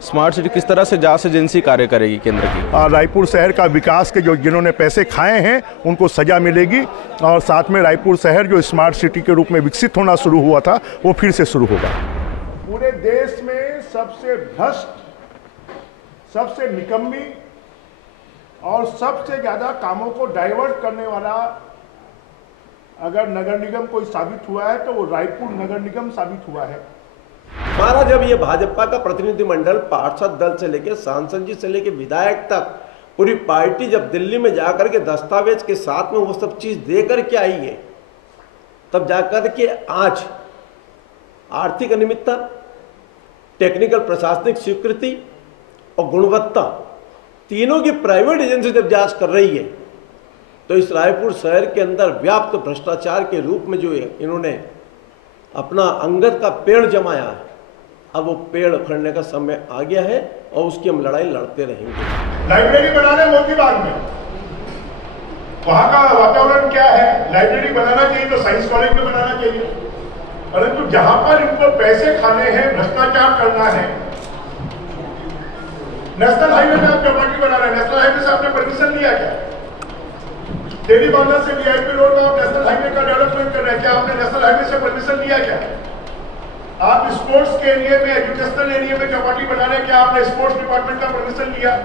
Smart city किस तरह से जांच एजेंसी कार्य करेगी केंद्र की? रायपुर शहर का विकास के जिन्होंने पैसे खाए हैं उनको सजा मिलेगी और साथ में रायपुर शहर जो स्मार्ट सिटी के रूप में विकसित होना शुरू हुआ था वो फिर से शुरू होगा। पूरे देश में सबसे भ्रष्ट, सबसे निकम्मी और सबसे ज्यादा कामों को डाइवर्ट करने वाला अगर नगर निगम कोई साबित हुआ है तो वो रायपुर नगर निगम साबित हुआ है। हमारा जब ये भाजपा का प्रतिनिधिमंडल पार्षद दल से लेके सांसद जी से लेके विधायक तक पूरी पार्टी जब दिल्ली में जाकर के दस्तावेज के साथ में वो सब चीज दे करके आई है, तब जाकर के आज आर्थिक अनियमितता, टेक्निकल प्रशासनिक स्वीकृति और गुणवत्ता तीनों की प्राइवेट एजेंसी जब जांच कर रही है, तो इस रायपुर शहर के अंदर व्याप्त भ्रष्टाचार के रूप में जो इन्होंने अपना अंगद का पेड़ जमाया है, अब वो पेड़ उखड़ने का समय आ गया है और उसकी हम लड़ाई लड़ते रहेंगे। लाइब्रेरी बनाने मोती बाग में, वहां का वातावरण क्या है? लाइब्रेरी बनाना चाहिए तो साइंस कॉलेज में बनाना चाहिए, परंतु जहां पर इनको पैसे खाने हैं, भ्रष्टाचार करना है, नेशनल हाईवे में आप चौपाटी बना रहे हैं, नेशनल हाईवे से आपने परमिशन लिया क्या? डेली बांधा से वीआईपी रोड में आप नेशनल हाईवे का डेवलपमेंट कर रहे हैं, क्या आपने नेशनल हाईवे से परमिशन लिया क्या? आप स्पोर्ट्स के एरिया में, एजुकेशनल एरिया में चौपाटी बना रहे हैं, क्या आपने स्पोर्ट्स डिपार्टमेंट का परमिशन लिया?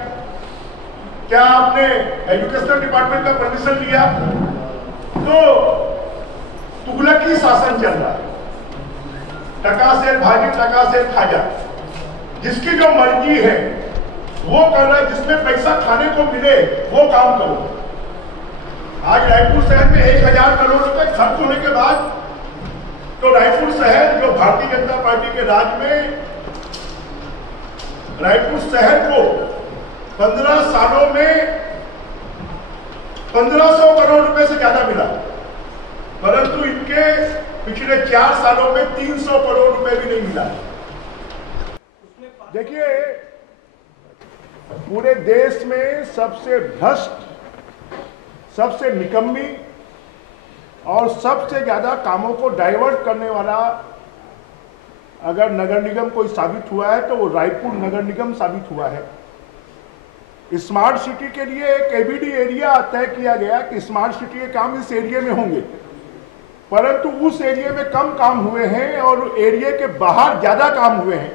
क्या आपने एजुकेशनल डिपार्टमेंट का परमिशन लिया? तो तुगलकी शासन चल रहा है, टका से भागी टका से खाजा, जिसकी जो मर्जी है वो कर रहा है, जिसमें पैसा खाने को मिले वो काम करो। आज रायपुर शहर में 1000 करोड़ रुपए खर्च होने के बाद तो रायपुर शहर जो भारतीय जनता पार्टी के राज में, रायपुर शहर को 15 सालों में 1500 करोड़ रुपए से ज्यादा मिला, परंतु इनके पिछले 4 सालों में 300 करोड़ रुपए भी नहीं मिला। देखिए, पूरे देश में सबसे भ्रष्ट, सबसे निकम्मी और सबसे ज्यादा कामों को डाइवर्ट करने वाला अगर नगर निगम कोई साबित हुआ है तो वो रायपुर नगर निगम साबित हुआ है। स्मार्ट सिटी के लिए एक एबीडी एरिया तय किया गया कि स्मार्ट सिटी के काम इस एरिया में होंगे, परंतु उस एरिया में कम काम हुए हैं और एरिया के बाहर ज्यादा काम हुए हैं,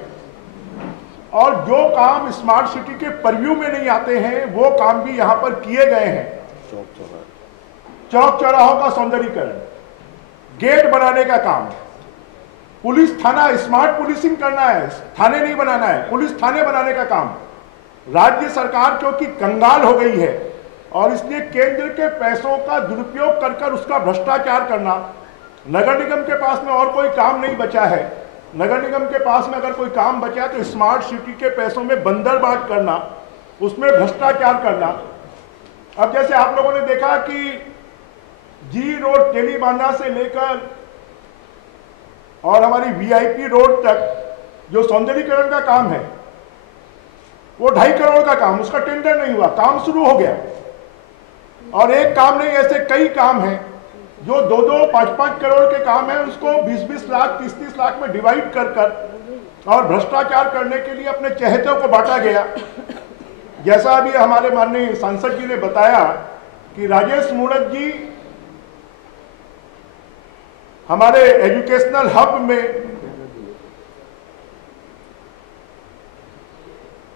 और जो काम स्मार्ट सिटी के परव्यू में नहीं आते हैं वो काम भी यहां पर किए गए हैं। चौक चौराहों का सौंदर्यीकरण, गेट बनाने का काम, पुलिस थाना, स्मार्ट पुलिसिंग करना है, थाने नहीं बनाना है, पुलिस थाने बनाने का काम। राज्य सरकार क्योंकि कंगाल हो गई है और इसलिए केंद्र के पैसों का दुरुपयोग कर उसका भ्रष्टाचार करना। नगर निगम के पास में और कोई काम नहीं बचा है। नगर निगम के पास में अगर कोई काम बचा तो स्मार्ट सिटी के पैसों में बंदरबाट करना, उसमें भ्रष्टाचार करना। अब जैसे आप लोगों ने देखा कि जी रोड टेली बांधा से लेकर और हमारी वीआईपी रोड तक जो सौंदर्यीकरण का काम है वो 2.5 करोड़ का काम, उसका टेंडर नहीं हुआ, काम शुरू हो गया। और एक काम नहीं, ऐसे कई काम हैं जो 2-2, 5-5 करोड़ के काम है, उसको 20-20 लाख, 30-30 लाख में डिवाइड कर और भ्रष्टाचार करने के लिए अपने चहेतों को बांटा गया। जैसा अभी हमारे माननीय सांसद जी ने बताया कि राजेश मूणत जी हमारे एजुकेशनल हब में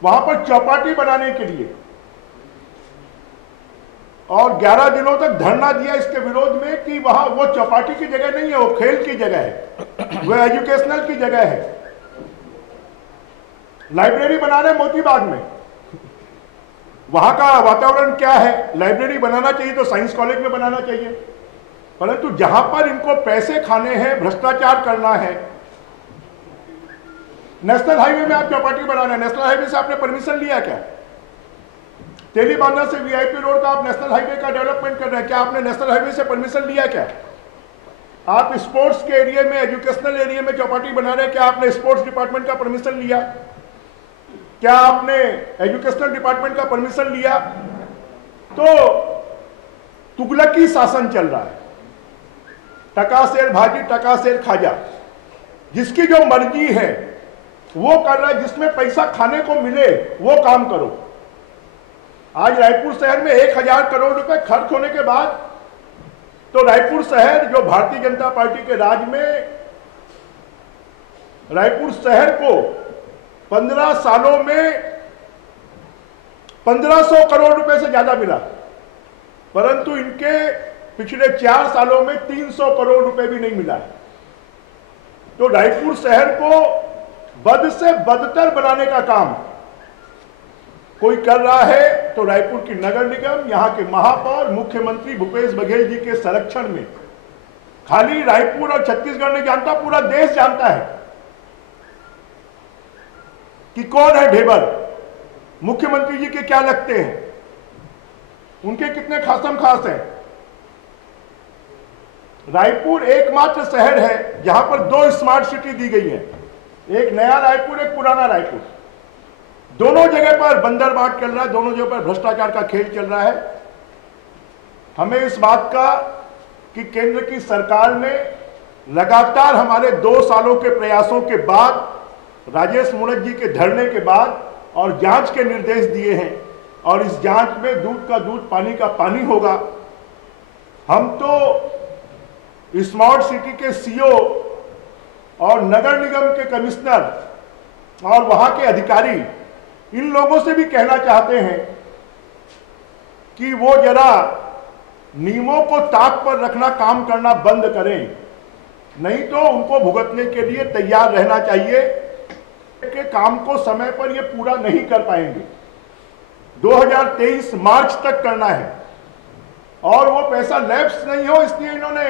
वहां पर चौपाटी बनाने के लिए और 11 दिनों तक धरना दिया इसके विरोध में कि वहां वो चौपाटी की जगह नहीं है, वो खेल की जगह है, वो एजुकेशनल की जगह है। लाइब्रेरी बना रहे मोती बाग में, वहां का वातावरण क्या है? लाइब्रेरी बनाना चाहिए तो साइंस कॉलेज में बनाना चाहिए, परंतु जहां पर इनको पैसे खाने हैं, भ्रष्टाचार करना है। नेशनल हाईवे में आप चौपाटी बना रहे हैं, नेशनल हाईवे से आपने परमिशन लिया क्या? टेली बांधा से वीआईपी रोड का आप नेशनल हाईवे का डेवलपमेंट कर रहे हैं, क्या आपने नेशनल हाईवे से परमिशन लिया क्या? आप स्पोर्ट्स के एरिया में, एजुकेशनल एरिया में चौपाटी बना रहे हैं, क्या आपने स्पोर्ट्स डिपार्टमेंट का परमिशन लिया? क्या आपने एजुकेशनल डिपार्टमेंट का परमिशन लिया? तो तुगलकी शासन चल रहा है, टका शेर भागी टका शेर खाजा, जिसकी जो मर्जी है वो कर रहा है जिसमें पैसा खाने को मिले वो काम करो। आज रायपुर शहर में 1000 करोड़ रुपए खर्च होने के बाद तो रायपुर शहर जो भारतीय जनता पार्टी के राज में रायपुर शहर को 15 सालों में 1500 करोड़ रुपए से ज्यादा मिला, परंतु इनके पिछले 4 सालों में 300 करोड़ रुपए भी नहीं मिला है। तो रायपुर शहर को बद से बदतर बनाने का काम कोई कर रहा है तो रायपुर की नगर निगम, यहां के महापौर, मुख्यमंत्री भूपेश बघेल जी के संरक्षण में खाली रायपुर और छत्तीसगढ़ नहीं जानता, पूरा देश जानता है कि कौन है ढेबर, मुख्यमंत्री जी के क्या लगते हैं, उनके कितने खासम खास हैं। रायपुर एकमात्र शहर है जहां पर 2 स्मार्ट सिटी दी गई है, एक नया रायपुर, एक पुराना रायपुर। दोनों जगह पर बंदरबाट चल रहा है, दोनों जगह पर भ्रष्टाचार का खेल चल रहा है। हमें इस बात का कि केंद्र की सरकार ने लगातार हमारे 2 सालों के प्रयासों के बाद, राजेश मूणत जी के धरने के बाद और जांच के निर्देश दिए हैं, और इस जांच में दूध का दूध पानी का पानी होगा। हम तो स्मार्ट सिटी के सीओ और नगर निगम के कमिश्नर और वहां के अधिकारी, इन लोगों से भी कहना चाहते हैं कि वो जरा नियमों को ताक पर रखना काम करना बंद करें, नहीं तो उनको भुगतने के लिए तैयार रहना चाहिए कि काम को समय पर ये पूरा नहीं कर पाएंगे। 2023 मार्च तक करना है और वो पैसा लैप्स नहीं हो, इसलिए इन्होंने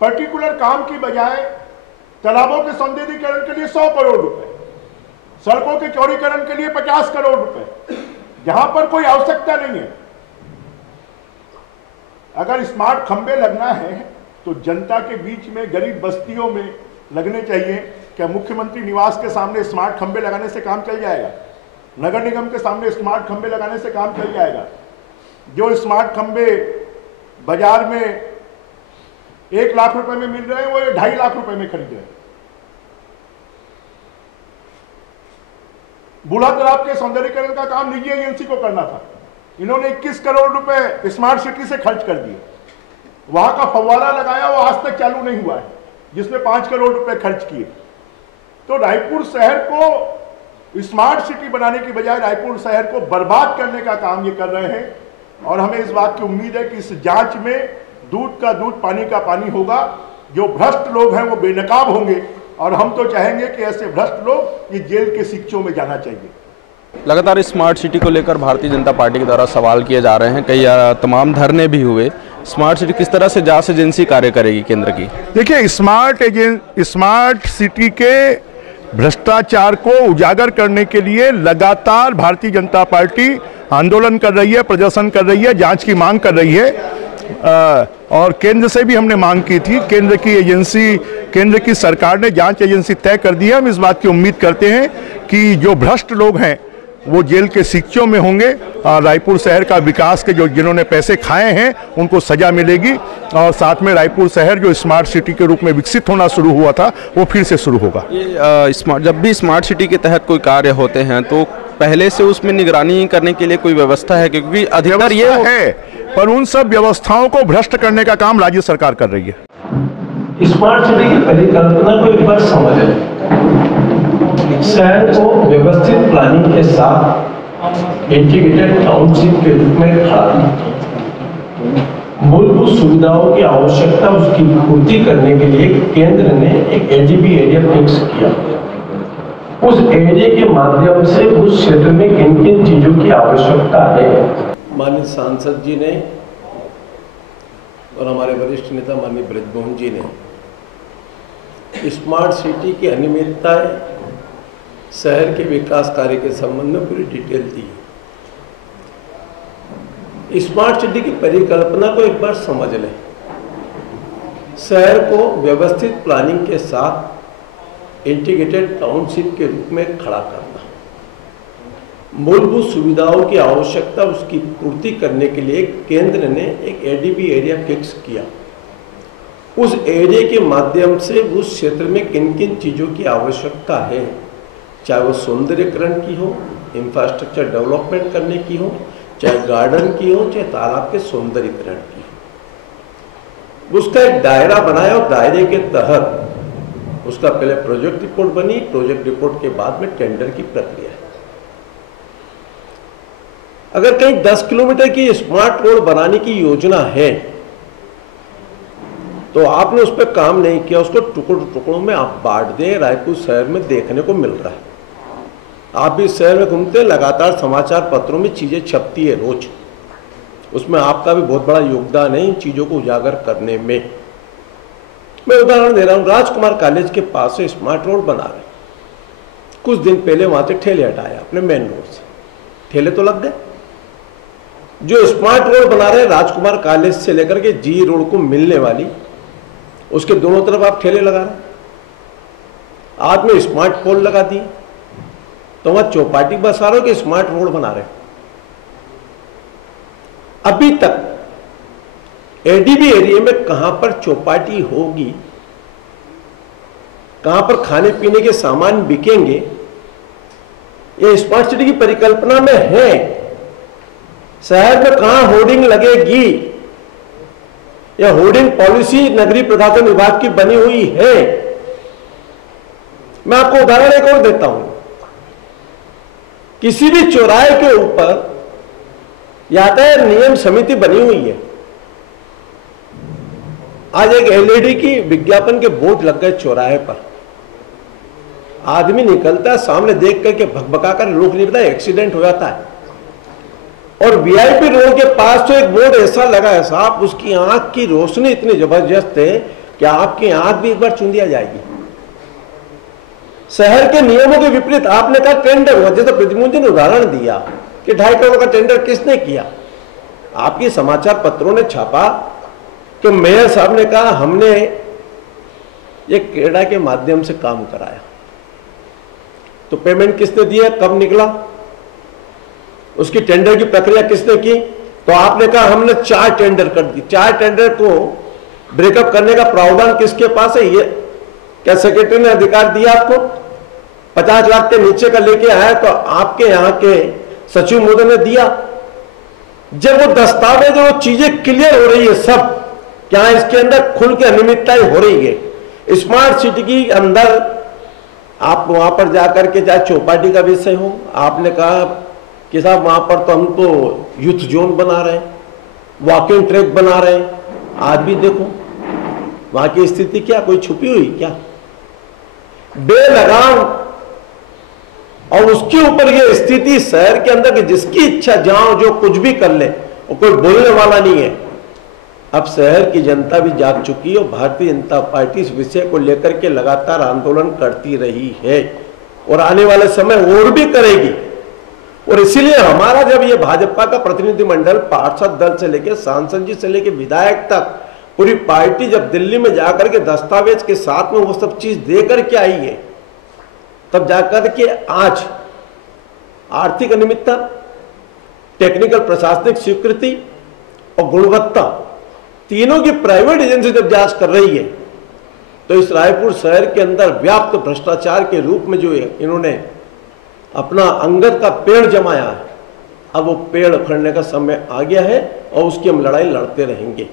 पर्टिकुलर काम की बजाय तालाबों के सौंदर्यीकरण के लिए 100 करोड़ रुपए, सड़कों के चौड़ीकरण के लिए 50 करोड़ रुपए, जहां पर कोई आवश्यकता नहीं है। अगर स्मार्ट खंबे लगना है तो जनता के बीच में, गरीब बस्तियों में लगने चाहिए। क्या मुख्यमंत्री निवास के सामने स्मार्ट खंबे लगाने से काम चल जाएगा? नगर निगम के सामने स्मार्ट खंबे लगाने से काम चल जाएगा? जो स्मार्ट खंबे बाजार में 1 लाख रुपए में मिल रहे हैं, वो 2.5 लाख रुपए में खरीद रहे हैं। बूढ़ा तालाब के सौंदर्यीकरण का काम निजी एजेंसी को करना था, इन्होंने 21 करोड़ रुपए स्मार्ट सिटी से खर्च कर दिए। वहां का फव्वारा लगाया, वो आज तक चालू नहीं हुआ है, जिसमें 5 करोड़ रुपए खर्च किए। तो रायपुर शहर को स्मार्ट सिटी बनाने की बजाय रायपुर शहर को बर्बाद करने का काम ये कर रहे हैं। और हमें इस बात की उम्मीद है कि इस जांच में दूध का दूध पानी का पानी होगा। जो भ्रष्ट लोग हैं वो बेनकाब होंगे, और हम तो चाहेंगे कि ऐसे भ्रष्ट लोग ये जेल के शिक्षों में जाना चाहिए। लगातार स्मार्ट सिटी को लेकर भारतीय जनता पार्टी के द्वारा सवाल किए जा रहे हैं, कई तमाम धरने भी हुए। स्मार्ट सिटी किस तरह से जांच एजेंसी कार्य करेगी केंद्र की? देखिए, स्मार्ट सिटी के भ्रष्टाचार को उजागर करने के लिए लगातार भारतीय जनता पार्टी आंदोलन कर रही है, प्रदर्शन कर रही है, जांच की मांग कर रही है। और केंद्र से भी हमने मांग की थी। केंद्र की सरकार ने जांच एजेंसी तय कर दी है। हम इस बात की उम्मीद करते हैं कि जो भ्रष्ट लोग हैं वो जेल के शिक्षों में होंगे। रायपुर शहर का विकास के जिन्होंने पैसे खाए हैं उनको सजा मिलेगी, और साथ में रायपुर शहर जो स्मार्ट सिटी के रूप में विकसित होना शुरू हुआ था वो फिर से शुरू होगा। ये जब भी स्मार्ट सिटी के तहत कोई कार्य होते हैं तो पहले से उसमें निगरानी करने के लिए कोई व्यवस्था है? क्योंकि अधिकतर ये है, पर उन सब व्यवस्थाओं को भ्रष्ट करने का काम राज्य सरकार कर रही है। स्मार्ट सिटी की परिकल्पना को एक बार समझें। शहर को व्यवस्थित प्लानिंग के साथ इंटीग्रेटेड टाउनशिप के रूप में खड़ा करना, मूलभूत सुविधाओं की आवश्यकता उसकी पूर्ति करने के लिए केंद्र ने एक एडीबी एरिया फिक्स किया। उस एरिया के माध्यम से उस क्षेत्र में किन किन चीजों की आवश्यकता है, माननीय सांसद जी ने और हमारे वरिष्ठ नेता माननीय ब्रजमोहन जी ने स्मार्ट सिटी की अनियमितताएं, शहर के विकास कार्य के संबंध में पूरी डिटेल दी। स्मार्ट सिटी की परिकल्पना को एक बार समझ लें। शहर को व्यवस्थित प्लानिंग के साथ इंटीग्रेटेड टाउनशिप के रूप में खड़ा करना, मूलभूत सुविधाओं की आवश्यकता उसकी पूर्ति करने के लिए केंद्र ने एक एडीबी एरिया फिक्स किया। उस एरिया के माध्यम से उस क्षेत्र में किन किन चीजों की आवश्यकता है चाहे वो सौंदर्यीकरण की हो, इंफ्रास्ट्रक्चर डेवलपमेंट करने की हो, चाहे गार्डन की हो, चाहे तालाब के सौंदर्यीकरण की हो। उसका एक दायरा बनाया और दायरे के तहत उसका पहले प्रोजेक्ट रिपोर्ट बनी, प्रोजेक्ट रिपोर्ट के बाद में टेंडर की प्रक्रिया है। अगर कहीं 10 किलोमीटर की स्मार्ट रोड बनाने की योजना है तो आपने उस पर काम नहीं किया, उसको टुकड़ों में आप बांट दें। रायपुर शहर में देखने को मिल रहा है, आप भी शहर में घूमते हैं, लगातार समाचार पत्रों में चीजें छपती है रोज, उसमें आपका भी बहुत बड़ा योगदान है इन चीजों को उजागर करने में। मैं उदाहरण दे रहा हूं, राजकुमार कॉलेज के पास से स्मार्ट रोड बना रहे, कुछ दिन पहले वहां से ठेले हटाया अपने मेन रोड से, ठेले तो लग गए। जो स्मार्ट रोड बना रहे राजकुमार कॉलेज से लेकर के जी रोड को मिलने वाली, उसके दोनों तरफ आप ठेले लगा रहे, आज में स्मार्ट पोल लगा दिए, तो वहां चौपाटी बसा रहे हो कि स्मार्ट रोड बना रहे। अभी तक एडीबी एरिया में कहां पर चौपाटी होगी, कहां पर खाने पीने के सामान बिकेंगे, ये स्मार्ट सिटी की परिकल्पना में है। शहर में कहां होर्डिंग लगेगी, यह होर्डिंग पॉलिसी नगरीय प्रशासन विभाग की बनी हुई है। मैं आपको उदाहरण एक और देता हूं, किसी भी चौराहे के ऊपर यातायात नियम समिति बनी हुई है। आज एक एलईडी की विज्ञापन के बोर्ड लग गए चौराहे पर, आदमी निकलता है सामने देख करके भगभगाकर रोक नहीं पाता, एक्सीडेंट हो जाता है। और वीआईपी रोड के पास तो एक बोर्ड ऐसा लगा है साहब, उसकी आंख की रोशनी इतनी जबरदस्त है कि आपकी आंख भी एक बार चुन दिया जाएगी। शहर के नियमों के विपरीत आपने कहा टेंडर हुआ, जैसे प्रतिमुंजी ने उदाहरण दिया कि 2.5 करोड़ का टेंडर किसने किया, आपके समाचार पत्रों ने छापा कि मेयर साहब ने कहा हमने एक क्रेडा के माध्यम से काम कराया। तो पेमेंट किसने दिया, कब निकला, उसकी टेंडर की प्रक्रिया किसने की, तो आपने कहा हमने 4 टेंडर कर दी। 4 टेंडर को ब्रेकअप करने का प्रावधान किसके पास है, ये क्या सेक्रेटरी ने अधिकार दिया आपको? 50 लाख के नीचे का लेके आया तो आपके यहाँ के सचिव महोदय ने दिया। जब वो दस्तावेज वो चीजें क्लियर हो रही है सब, क्या इसके अंदर खुल के अनियमितताएं हो रही है। स्मार्ट सिटी के अंदर आप वहां पर जाकर के, चाहे चौपाटी का विषय हो, आपने कहा कि साहब वहां पर तो हम तो यूथ जोन बना रहे हैं, वॉकिंग ट्रैक बना रहे हैं, आज भी देखो वहां की स्थिति क्या, कोई छुपी हुई क्या, बेलगाम। और उसके ऊपर ये स्थिति शहर के अंदर कि जिसकी इच्छा जाओ जो कुछ भी कर ले, और कोई बोलने वाला नहीं है। अब शहर की जनता भी जाग चुकी है और भारतीय जनता पार्टी इस विषय को लेकर के लगातार आंदोलन करती रही है और आने वाले समय और भी करेगी। और इसीलिए हमारा जब ये भाजपा का प्रतिनिधिमंडल पार्षद दल से लेकर सांसद जी से लेकर विधायक तक पूरी पार्टी जब दिल्ली में जाकर के दस्तावेज के साथ में वो सब चीज दे करके आई है, तब जाकर के आज आर्थिक अनियमितता, टेक्निकल प्रशासनिक स्वीकृति और गुणवत्ता तीनों की प्राइवेट एजेंसी जब जांच कर रही है, तो इस रायपुर शहर के अंदर व्याप्त भ्रष्टाचार के रूप में जो इन्होंने अपना अंगद का पेड़ जमाया है, अब वो पेड़ उखड़ने का समय आ गया है और उसकी हम लड़ाई लड़ते रहेंगे।